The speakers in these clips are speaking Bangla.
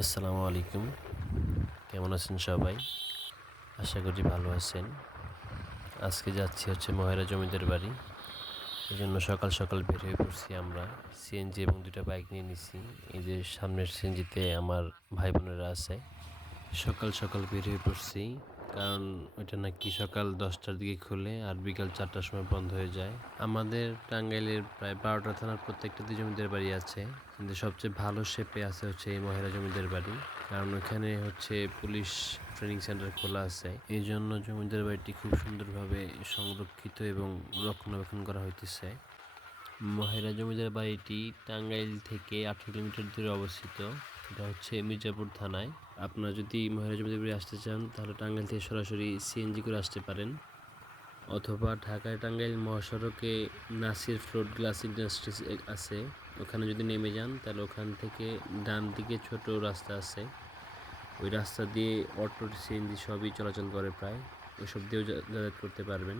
আসসালামু আলাইকুম। কেমন আছেন সবাই? আশা করি ভালো আছেন। আজকে যাচ্ছি হচ্ছে মহেরা জমিদার বাড়ি। এই জন্য সকাল সকাল বের হয়ে পড়ছি আমরা। সিএনজি এবং দুটা বাইক নিয়ে নিছি। এই যে সামনের সিএনজিতে আমার ভাই বোনেরা আছে। সকাল সকাল বের হয়ে পড়ছি। কারণ ওইটা নাকি সকাল দশটার দিকে খুলে আর বিকাল চারটার সময় বন্ধ হয়ে যায়। আমাদের টাঙ্গাইলের প্রায় বারোটা থানার প্রত্যেকটাতে জমিদার বাড়ি আছে। কিন্তু সবচেয়ে ভালো শেপে আছে হচ্ছে এই মহিলা জমিদার বাড়ি। কারণ ওখানে হচ্ছে পুলিশ ট্রেনিং সেন্টার খোলা আছে। এই জন্য জমিদার বাড়িটি খুব সুন্দরভাবে সংরক্ষিত এবং রক্ষণাবেক্ষণ করা হইতেছে। মহেরা জমিদার বাড়িটি টাঙ্গাইল থেকে আঠারো কিলোমিটার দূরে অবস্থিত। এটা হচ্ছে মির্জাপুর থানায়। আপনারা যদি মহেরা জমিদার বাড়ি আসতে চান, তাহলে টাঙ্গাইল থেকে সরাসরি সিএনজি করে আসতে পারেন। অথবা ঢাকায় টাঙ্গাইল মহাসড়কে নাসির ফ্লোট গ্লাস ইন্ডাস্ট্রিজ আছে। ওখানে যদি নেমে যান, তাহলে ওখান থেকে ডান দিকে ছোট রাস্তা আছে। ওই রাস্তা দিয়ে অটো, সিএনজি সবই চলাচল করে প্রায়। ওইসব দিয়েও যাতায়াত করতে পারবেন।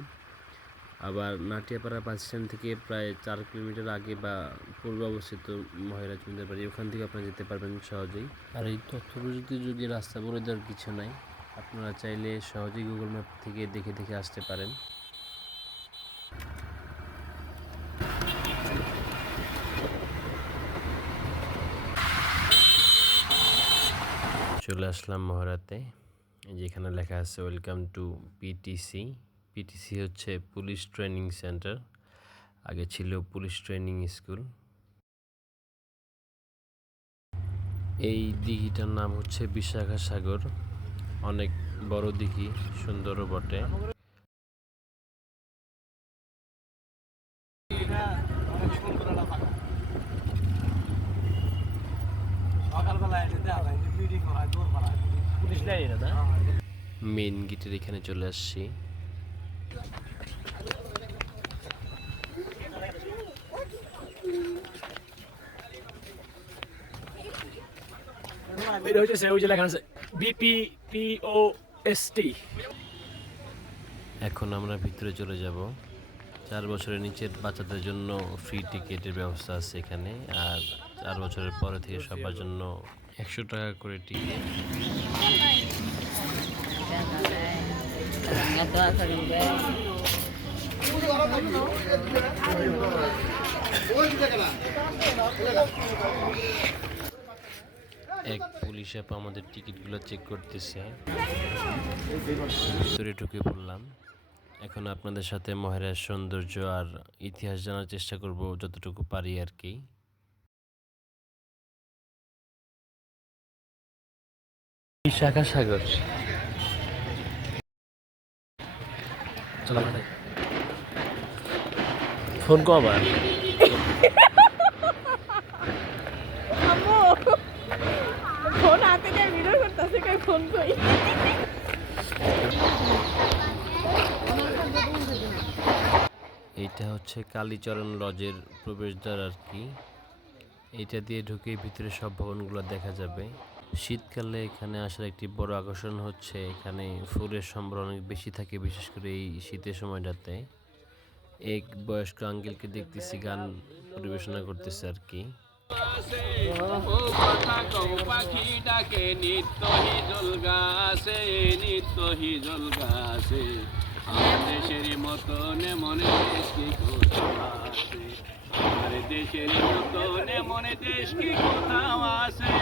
আবার নাটিয়াপাড়া বাস স্ট্যান্ড থেকে প্রায় চার কিলোমিটার আগে বা পূর্বে অবস্থিত মহিলা বাড়ি, ওখান থেকে আপনারা যেতে পারবেন সহজেই। আর এই তথ্য প্রযুক্তির যুগে রাস্তা বলে দেওয়ার কিছু নাই। আপনারা চাইলে সহজেই গুগল ম্যাপ থেকে দেখে দেখে আসতে পারেন। চলে আসলাম মহারাতে যেখানে লেখা আছে ওয়েলকাম টু পিটিসি পিটিসি হচ্ছে পুলিশ ট্রেনিং সেন্টার। আগে ছিল পুলিশ ট্রেনিং স্কুল। এই দিঘিটার নাম হচ্ছে বিশাখা সাগর। অনেক বড় দিঘি সুন্দরও বটে। মেন গেটের এখানে চলে আসছি। এটা হচ্ছে ওই যে লেখা আছে বিপি পিও এস টি এখন আমরা ভিতরে চলে যাব। চার বছরের নিচের বাচ্চাদের জন্য ফ্রি টিকিটের ব্যবস্থা আছে এখানে। আর চার বছরের পরে থেকে সবার জন্য একশো টাকা করে টিকিট এক পুলিশ আপা আমাদের টিকিটগুলো চেক করতেছে। ভিতরে ঢুকে পড়লাম। এখন আপনাদের সাথে মহেরার সৌন্দর্য আর ইতিহাস জানার চেষ্টা করব যতটুকু পারি আর কি। বিশাখা সাগর। ফোন কো আবার। এইটা হচ্ছে কালীচরণ লজের প্রবেশদ্বার আর কি। এটা দিয়ে ঢুকে ভিতরে সব ভবনগুলো দেখা যাবে। শীতকালে এখানে আসার একটি বড় আকর্ষণ হচ্ছে, এখানে ফুলের সম্ভার অনেক বেশি থাকে, বিশেষ করে এই শীতের সময়টাতে। এক বয়স্ক আঙ্কেলকে দেখতেছি, গান পরিবেশনা করতেছে আর কি। ও কথা কৌ পাখি ডাকে নিত্য হিজল গাছে, নিত্য হিজল গাছে। আমার দেশের মতন মনে দেশ কি আছে? আমার দেশের মতন মনে দেশ কি কোথাও আছে?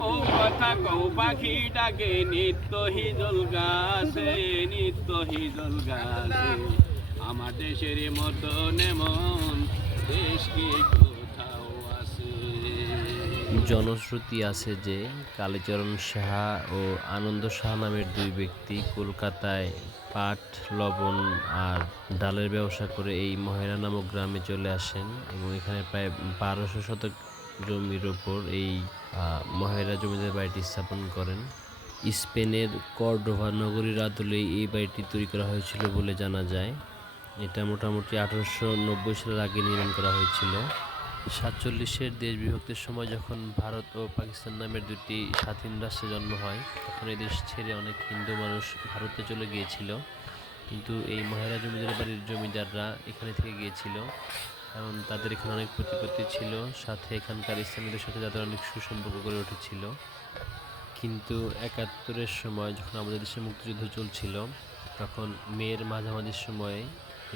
ও কথা কৌ পাখি ডাকে নিত্য হিজল গাছে, নিত্য হিজল গাছে। আমার দেশের মতন মন দেশ কি জনশ্রুতি আছে যে কালীচরণ সাহা ও আনন্দ সাহা নামের দুই ব্যক্তি কলকাতায় পাট, লবণ আর ডালের ব্যবসা করে এই মহেরা নামক গ্রামে চলে আসেন এবং এখানে প্রায় বারোশো শতক জমির ওপর এই মহেরা জমিদার বাড়িটি স্থাপন করেন। স্পেনের কর্ডোভা নগরীর আদলে এই বাড়িটি তৈরি করা হয়েছিল বলে জানা যায়। এটা মোটামুটি আঠারোশো নব্বই সালের আগে নির্মাণ করা হয়েছিল। সাতচল্লিশের দেশ বিভক্তির সময় যখন ভারত ও পাকিস্তান নামের দুটি স্বাধীন রাষ্ট্রে জন্ম হয়, তখন এই দেশ ছেড়ে অনেক হিন্দু মানুষ ভারতে চলে গিয়েছিল। কিন্তু এই মহারা জমিদার বাড়ির জমিদাররা এখানে থেকে গিয়েছিল কারণ তাদের এখানে অনেক প্রতিপত্তি ছিল। সাথে এখানকার ইসলামীদের সাথে তাদের অনেক সুসম্পর্ক গড়ে উঠেছিল। কিন্তু একাত্তরের সময় যখন আমাদের দেশে মুক্তিযুদ্ধ চলছিল, তখন মেয়ের মাঝামাঝি সময়ে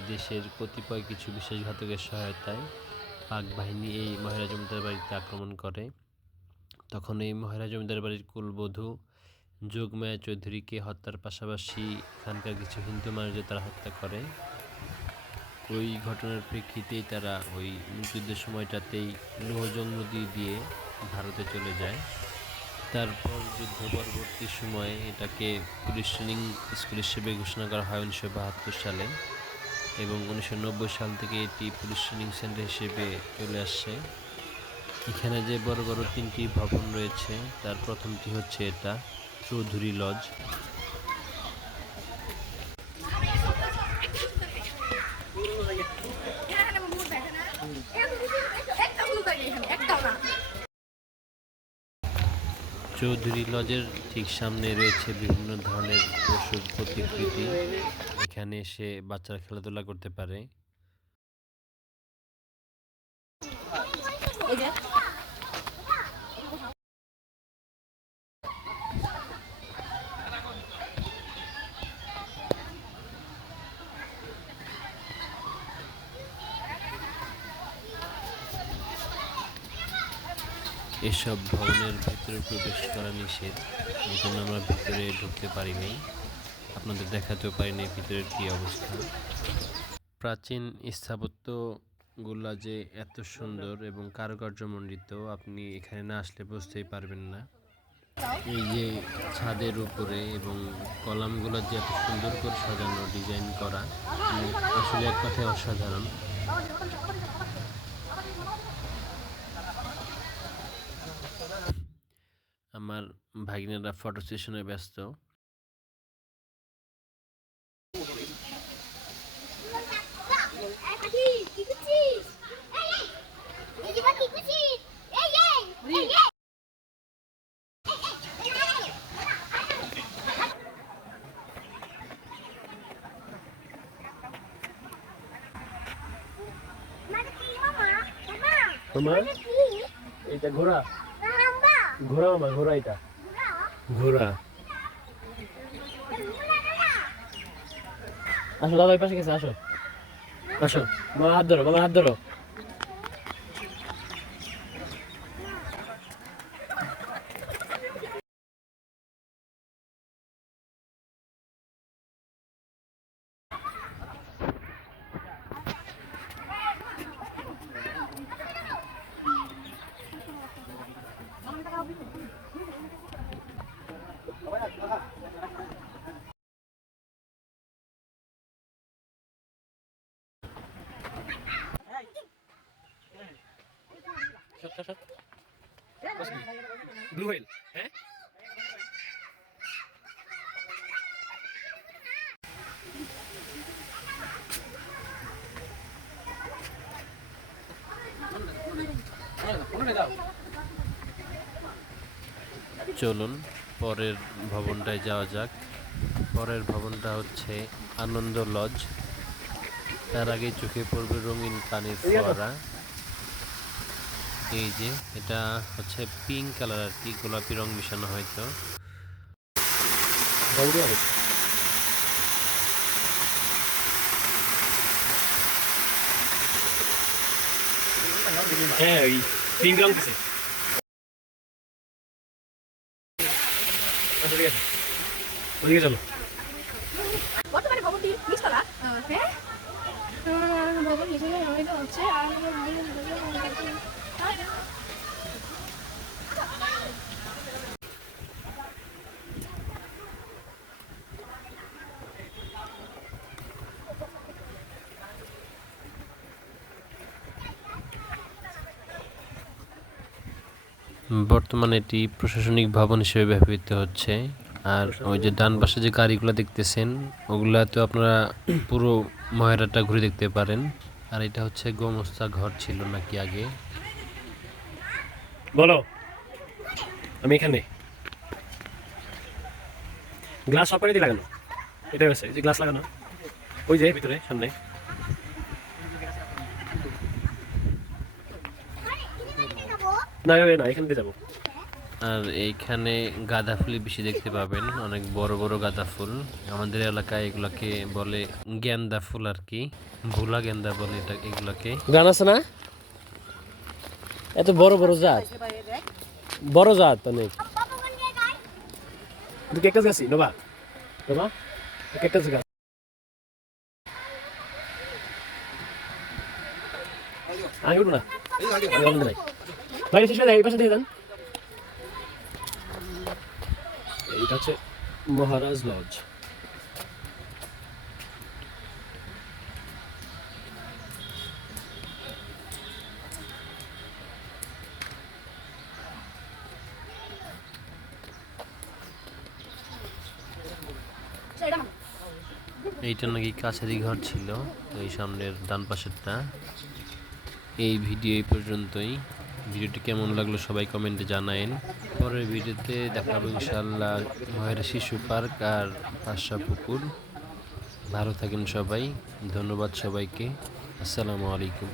দেশের কতিপয় কিছু বিশ্বাসঘাতকের সহায়তায় পাক বাহিনী এই মহিলা জমিদার বাড়িতে আক্রমণ করে। তখন এই মহিলা জমিদার বাড়ির কুলবধূ যোগমায়া চৌধুরীকে হত্যার পাশাপাশি এখানকার কিছু হিন্দু মানুষদের তারা হত্যা করে। ওই ঘটনার প্রেক্ষিতেই তারা ওই মুক্তিযুদ্ধের সময়টাতেই লোহজং নদী দিয়ে ভারতে চলে যায়। তারপর যুদ্ধ পরবর্তী সময়ে এটাকে পুলিশ ট্রেনিং স্কুল হিসেবে ঘোষণা করা হয় উনিশশো বাহাত্তর সালে। এবং উনিশশো নব্বই সাল থেকে এটি পুলিশ ট্রেনিং সেন্টার হিসেবে চলে আসছে। এখানে যে বড় বড় তিনটি ভবন রয়েছে, তার প্রথমটি হচ্ছে এটা, চৌধুরী লজ। চৌধুরী লজের ঠিক সামনে রয়েছে বিভিন্ন ধরনের পশুর প্রতিকৃতি। এখানে এসে বাচ্চারা খেলাধুলা করতে পারে। এসব ভবনের ভেতরে প্রবেশ করা নিষেধ। এই জন্য আমরা ভিতরে ঢুকতে পারিনি। আপনাদের দেখাতেও পারিনি ভিতরের কী অবস্থা। প্রাচীন স্থাপত্যগুলা যে এত সুন্দর এবং কারুকার্যমণ্ডিত, আপনি এখানে না আসলে বুঝতেই পারবেন না। এই যে ছাদের উপরে এবং কলামগুলো যে এত সুন্দর করে সাজানো, ডিজাইন করা, আসলে এক কথায় অসাধারণ। আমার ভাগিনারা ফটো সেশনে ব্যস্ত। তোমার? এটা ঘোড়া? ঘোড়া আমার, ঘোড়া এটা। ঘোড়া। আসো, দাদা পাশে গেছে, আসো। আসো। বাবা হাত ধরো বাবা হাত ধরো। ব্লু হুইল হ্যাঁ? চলুন পরের ভবনটায় যাওয়া যাক। পরের ভবনটা হচ্ছে আনন্দ লজ। তার আগে চোখে পড়বে রঙিন পানির ফোয়ারা। এই যে এটা হচ্ছে পিঙ্ক কালার আর কি গোলাপি রং মিশানো হয়তো হ্যাঁ ওই পিঙ্ক রং দিছে। ঠিক আছে ওদিকে চলো। বর্তমানে ভবনটির নিচতলা। ভবন নিচতলা হচ্ছে আর বর্তমানে এটি প্রশাসনিক ভবন হিসেবে ব্যবহৃত হচ্ছে। আর ওই যে ডান পাশে যে গাড়িগুলো দেখতেছেন, ওগুলা তো আপনারা পুরো ময়রাটা ঘুরে দেখতে পারেন। আর এটা হচ্ছে গোমস্তা ঘর ছিল নাকি আগে? বলো। আমি এখানে। গ্লাস অপারে দিয়ে লাগানো এটা এই যে গ্লাস লাগানো। ওই যে ভিতরে সামনে। না না এখান দিয়ে যাব। আর এইখানে গাঁদা ফুলই বেশি দেখতে পাবেন। অনেক বড় বড় গাঁদা ফুল। আমাদের এলাকায় এগুলোকে বলে গেন্দা ফুল আর কি। ভোলা গেন্দা বলে এটা এগুলোকে। গান আছে না? এত বড় বড় জাত। বড় জাত অনেক। কেকটাস গাছি নোবা নোবা কেকটাস গাছ আগে উঠো না। ভাই শেষ হয়ে এই পাশে দিয়ে দেন এইটা হচ্ছে মহারাজ লজ। এইটা নাকি কাছেরই ঘর ছিল এই সামনের ডান পাশেরটা। এই ভিডিও এই পর্যন্তই। ভিডিওটি কেমন লাগল সবাই কমেন্টে জানায়েন। পরের ভিডিওতে দেখাবো ইনশাল্লাহ মহের শিশু পার্ক আর পাশা পুকুর। ভালো থাকেন সবাই। ধন্যবাদ সবাইকে। আসসালামু আলাইকুম।